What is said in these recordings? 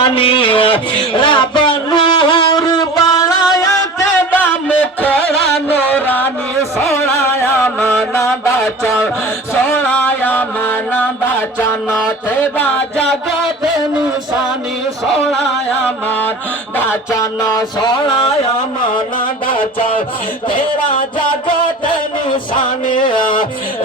निशानी रब नूर बनाया तेरा मुखड़ा नूरानी सोनाया माना दा चल सोनाया माना दा चना तेरा जगत निशानी सोनाया मान दा चना सोनाया माना दा चल तेरा जगत निशानी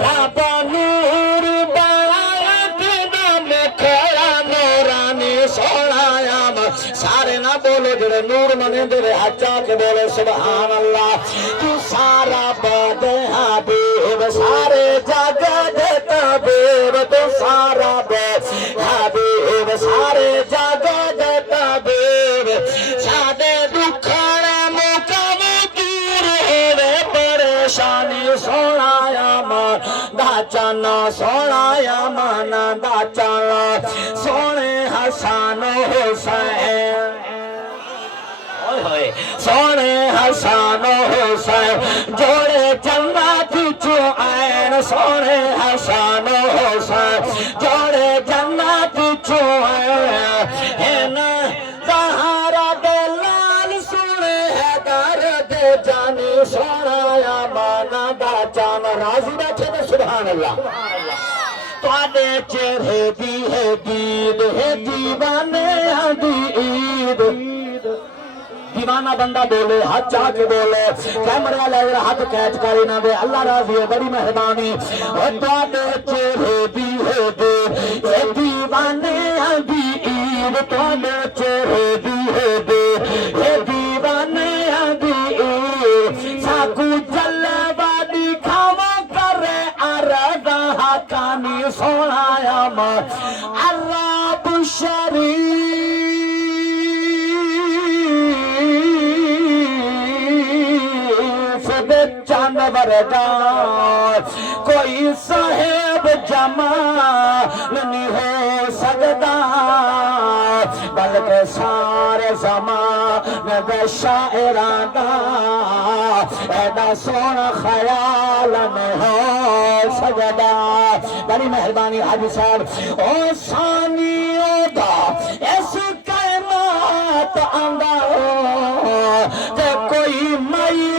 रब नूर बनाया तेरा मुखड़ा नूरानी सोनाया मान सारे ना बोलो जड़े नूर मने तेरे हजा के बोले सुभान अल्लाह तू सारा बदे हबीब सारे जगत तबीब तू सारा हबीब सारे जगत तबीब सादे दुखड़े मुकम दूर होवे परेशानी सोनाया मान दाचना सोनाया मान दाचना सोने हसन हुसैन सोने हसन हुसैन जोड़े जन्नत चुआन सोने हसन हुसैन जोड़े जन्नत चुआन सहारा दे लाल सुने है दर्द जानी सोनाया माना दा चान राजी बैठे ने सुभान अल्लाह तुहाडे चेहरे दी है दीद है दीवाने दी ईद दीवाना बंदा बोले हाथ चाह के बोले कैमरे वाले हाथ कैच कर ना दे अल्लाह राजी है बड़ी मेहरबानी चेहरे दी है दे ये दीवाने दी ईद तुहाडे चेहरे दी है दे ये दीवाने दी ईद साकू जलवा दिखावा करे अरदा हकानी सोनाया मा अल्लाह बुशरी जानवर कोई साहेब जमाल नहीं हो सकता बल्कि सारे ज़माने दे शायरां दा एदा सोना ख्याल नहीं हो सकता बड़ी मेहरबानी हाजी साहब ओ सानियों दा इस कायनात आंदा ते कोई मई